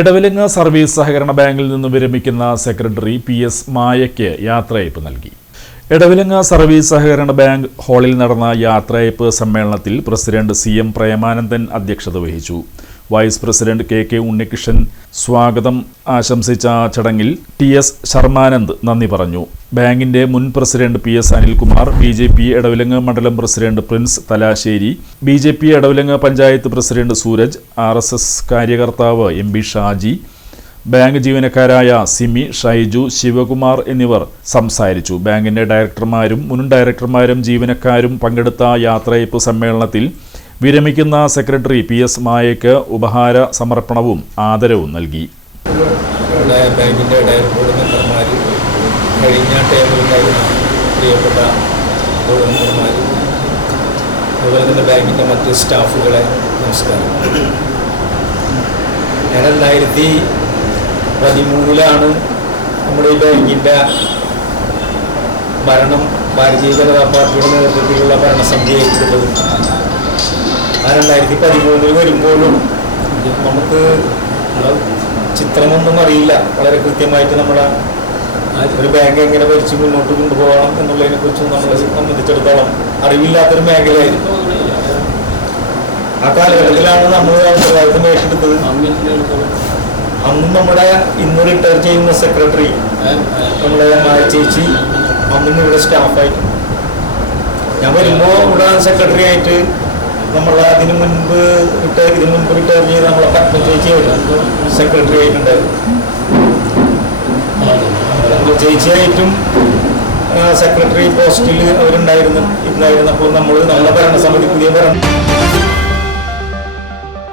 Edavilangu service സഹകരണ ബാങ്കിൽ നിന്ന് വിരമിക്കുന്ന സെക്രട്ടറി PS മായയ്ക്ക് യാത്രയയപ്പ് നൽകി. എടവിലങ്ങ് സർവീസ് സഹകരണ ബാങ്ക് ഹാളിൽ നടന്ന യാത്രയയപ്പ് സമ്മേളനത്തിൽ പ്രസിഡന്റ് CM പ്രേമാനന്ദൻ അധ്യക്ഷത വഹിച്ചു. വൈസ് പ്രസിഡന്റ് KK ഉണ്ണികൃഷ്ണൻ സ്വാഗതം ആശംസിച്ച ചടങ്ങിൽ TS ശർമാനന്ദ് നന്ദി പറഞ്ഞു. ബാങ്കിന്റെ മുൻ president PS Anilkumar, BJP Edavilangu മണ്ഡലം president prince Thalassery, BJP Edavilangu panchayat president Sooraj, RSS കാര്യകർത്താവ് MB ഷാജി, ബാങ്ക് ജീവനക്കാരായ സിമി, ഷൈജു, ശിവകുമാർ എന്നിവർ സംസാരിച്ചു. ബാങ്കിന്റെ ഡയറക്ടർമാരും മുൻ ഡയറക്ടർമാരും ജീവനക്കാരും പങ്കെടുത്ത യാത്രയയപ്പ് സമ്മേളനത്തിൽ വിരമിക്കുന്ന സെക്രട്ടറി PS മായയ്ക്ക് ഉപഹാര സമർപ്പണവും ആദരവും നൽകി. ബാങ്കിന്റെ ഡയറക്ടർ മെമ്പർമാർ, കഴിഞ്ഞ ടേബിളുണ്ടായിരുന്ന പ്രിയപ്പെട്ട മെമ്പർമാർ, അതുപോലെ തന്നെ ബാങ്കിന്റെ മറ്റ് സ്റ്റാഫുകളെ നമസ്കാരം. ഞാൻ 2013 നമ്മുടെ ഈ ബാങ്കിന്റെ ഭരണം ഭാരതീയ ജനതാ പാർട്ടിയുടെ നേതൃത്വത്തിലുള്ള ഭരണസമിതി ഏറ്റെടുത്തത്. ആ 2013 വരുമ്പോഴും നമുക്ക് ചിത്രമൊന്നും അറിയില്ല. വളരെ കൃത്യമായിട്ട് നമ്മുടെ ഒരു ബാങ്ക് എങ്ങനെ ഭരിച്ച് മുന്നോട്ട് കൊണ്ടുപോകണം എന്നുള്ളതിനെ കുറിച്ച് നമ്മളെ സംബന്ധിച്ചിടത്തോളം അറിവില്ലാത്തൊരു മേഖലയായിരുന്നു. ആ കാലഘട്ടത്തിലാണ് നമ്മൾ ഉത്തരവാദിത്വം ഏറ്റെടുത്തത്. അന്ന് നമ്മുടെ ഇന്ന് റിട്ടയർ ചെയ്യുന്ന സെക്രട്ടറി നമ്മുടെ മായ ചേച്ചി അന്ന് ഇവിടെ സ്റ്റാഫായിട്ട്, ഞാൻ വരുമ്പോൾ ഇവിടെ സെക്രട്ടറി ആയിട്ട് ഇതിനു മുൻപ് റിട്ടയർ ചെയ്ത് നമ്മളെ പത്മ ചേച്ചിയായിരുന്നു സെക്രട്ടറി ആയിട്ടുണ്ടായിരുന്നു. ചേച്ചിയായിട്ടും സെക്രട്ടറി പോസ്റ്റിൽ അവരുണ്ടായിരുന്നപ്പോൾ നമ്മളെ ഭരണസമിതി പുതിയ ഭരണം